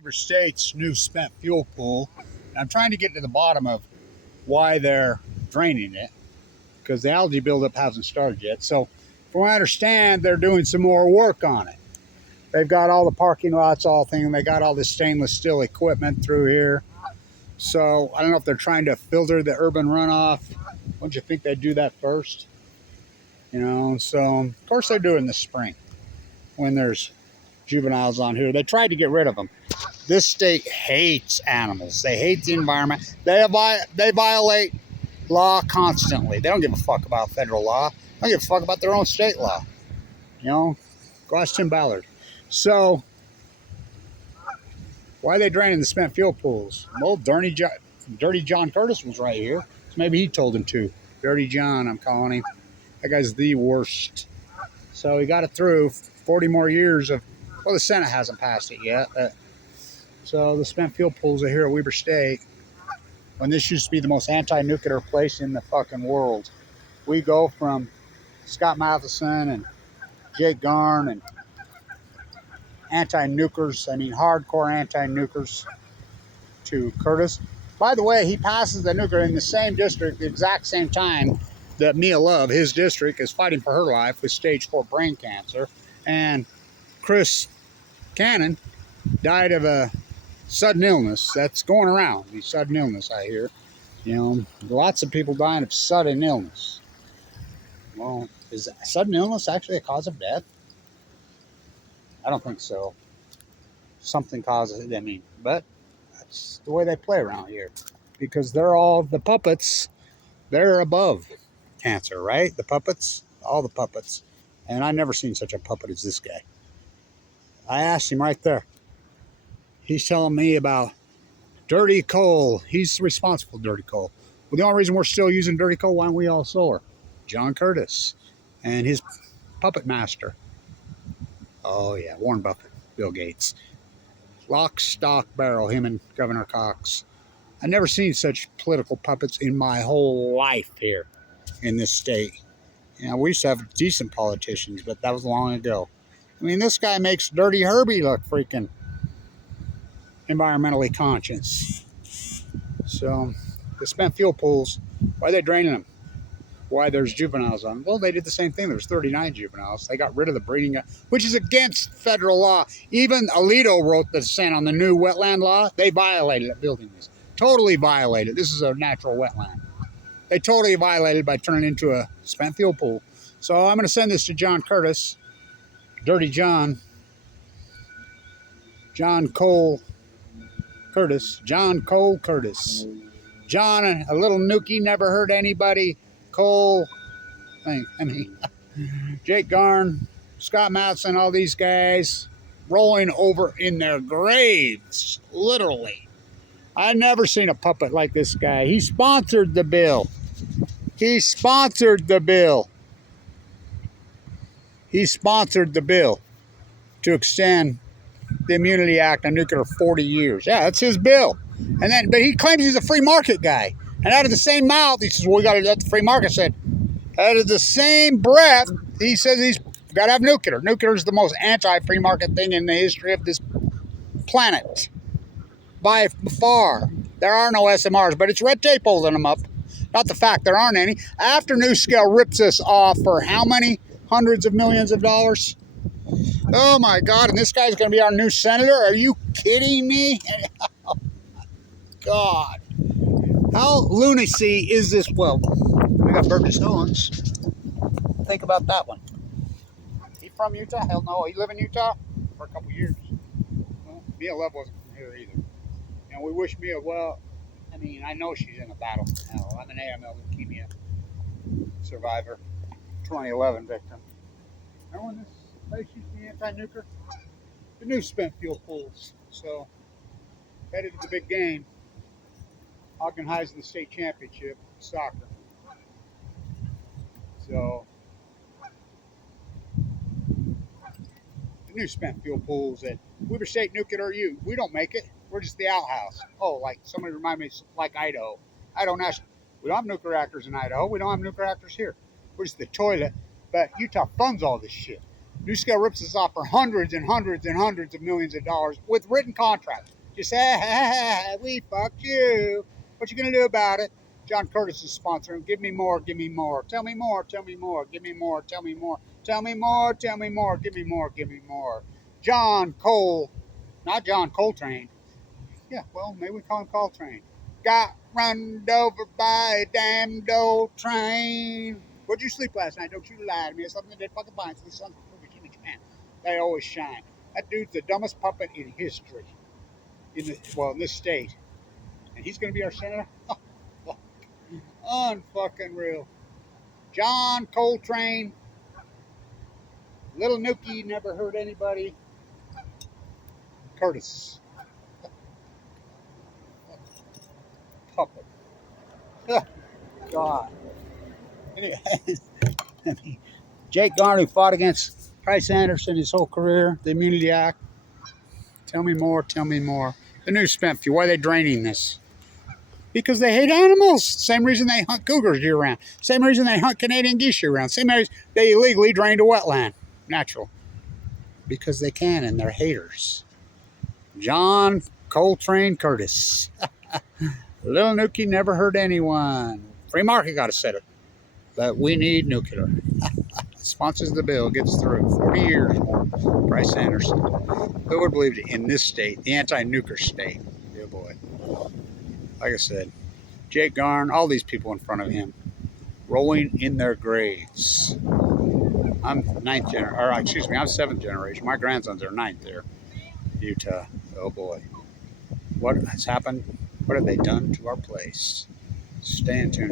Weber State's new spent fuel pool. I'm trying to get to the bottom of why they're draining it because the algae buildup hasn't started yet. So, from what I understand, they're doing some more work on it. They've got all the parking lots, all things. They got all this stainless steel equipment through here. So, I don't know if they're trying to filter the urban runoff. Wouldn't you think they'd do that first? So of course they do it in the spring when there's juveniles on here. They tried to get rid of them. This state hates animals. They hate the environment. They violate law constantly. They don't give a fuck about federal law. They don't give a fuck about their own state law. Go ask Tim Ballard. So why are they draining the spent fuel pools? Well, Dirty John Curtis was right here. So maybe he told him to. Dirty John, I'm calling him. That guy's the worst. So he got it through 40 more years of, well, the Senate hasn't passed it yet. So the spent fuel pools are here at Weber State, when this used to be the most anti-nuclear place in the fucking world. We go from Scott Matheson and Jake Garn and anti-nukers, hardcore anti-nukers, to Curtis. By the way, he passes the nuclear in the same district, the exact same time that Mia Love, his district, is fighting for her life with stage 4 brain cancer. And Chris Cannon died of a sudden illness that's going around. These sudden illness, I hear. Lots of people dying of sudden illness. Well, is sudden illness actually a cause of death? I don't think so. Something causes it, but that's the way they play around here. Because they're all the puppets, they're above cancer, right? The puppets, all the puppets. And I've never seen such a puppet as this guy. I asked him right there. He's telling me about dirty coal. He's responsible for dirty coal. Well, the only reason we're still using dirty coal, why don't we all solar? John Curtis and his puppet master. Oh, yeah, Warren Buffett, Bill Gates. Lock, stock, barrel, him and Governor Cox. I've never seen such political puppets in my whole life here in this state. We used to have decent politicians, but that was long ago. This guy makes Dirty Herbie look freaking environmentally conscious. So, the spent fuel pools, why are they draining them? Why there's juveniles on them? Well, they did the same thing. There's 39 juveniles. They got rid of the breeding, which is against federal law. Even Alito wrote the dissent on the new wetland law. They violated it building this. Totally violated. This is a natural wetland. They totally violated by turning it into a spent fuel pool. So I'm going to send this to John Curtis, Dirty John, John Cole Curtis, John Cole Curtis. John, a little nookie, never hurt anybody. Cole, Jake Garn, Scott Matheson, all these guys rolling over in their graves, literally. I've never seen a puppet like this guy. He sponsored the bill. He sponsored the bill. He sponsored the bill to extend the Immunity Act on nuclear 40 years. Yeah, that's his bill. But he claims he's a free market guy. And out of the same mouth, he says, well, we got to let the free market said. Out of the same breath, he says he's got to have nuclear. Nuclear is the most anti-free market thing in the history of this planet. By far. There are no SMRs, but it's red tape holding them up. Not the fact there aren't any. After NuScale rips us off for how many hundreds of millions of dollars? Oh my God, and this guy's going to be our new senator? Are you kidding me? Oh my God. How lunacy is this? Well, we got Burgess Owens. Think about that one. He from Utah? Hell no. He live in Utah for a couple years. Well, Mia Love wasn't from here either. And we wish Mia well. I know she's in a battle from hell. I'm an AML leukemia survivor, 2011 victim. Remember when this place used to be anti-nuclear? The new spent fuel pools. So, headed to the big game. Ogden High's in the state championship, soccer. So, the new spent fuel pools at Weber State Nuclear U. We don't make it. We're just the outhouse. Oh, like somebody remind me, like Idaho. Idaho National. We don't have nuclear reactors in Idaho. We don't have nuclear reactors here. We're just the toilet. But Utah funds all this shit. NuScale rips us off for hundreds and hundreds and hundreds of millions of dollars with written contracts. Just say, we fucked you. What you gonna do about it? John Curtis is sponsoring. Give me more, give me more. Tell me more, tell me more. Give me more, tell me more. Tell me more, tell me more. Give me more, give me more. John Cole, not John Coltrane. Yeah, well, maybe we call him Coltrane. Got run over by a damned old train. Where'd you sleep last night? Don't you lie to me. It's something that did fucking fine. So the sun's a perfect image, man. They always shine. That dude's the dumbest puppet in history. In this state. And he's going to be our senator? Unfucking real. John Coltrane. Little Nookie never hurt anybody. Curtis. Puppet. God. Anyway, Jake Garn, who fought against Price Anderson his whole career, the Immunity Act. Tell me more, tell me more. The new spent fuel. Why are they draining this? Because they hate animals. Same reason they hunt cougars year round. Same reason they hunt Canadian geese year round. Same reason they illegally drained a wetland. Natural. Because they can and they're haters. John Coltrane Curtis. Little Nookie never hurt anyone. Free market got to set it. But we need nuclear. Sponsors the bill, gets through. 40 years more. Price Anderson. Who would believe it? In this state, the anti-nuclear state. Oh boy. Like I said, Jake Garn, all these people in front of him, rolling in their graves. I'm I'm seventh generation. My grandsons are ninth there. Utah. Oh boy. What has happened? What have they done to our place? Stay tuned.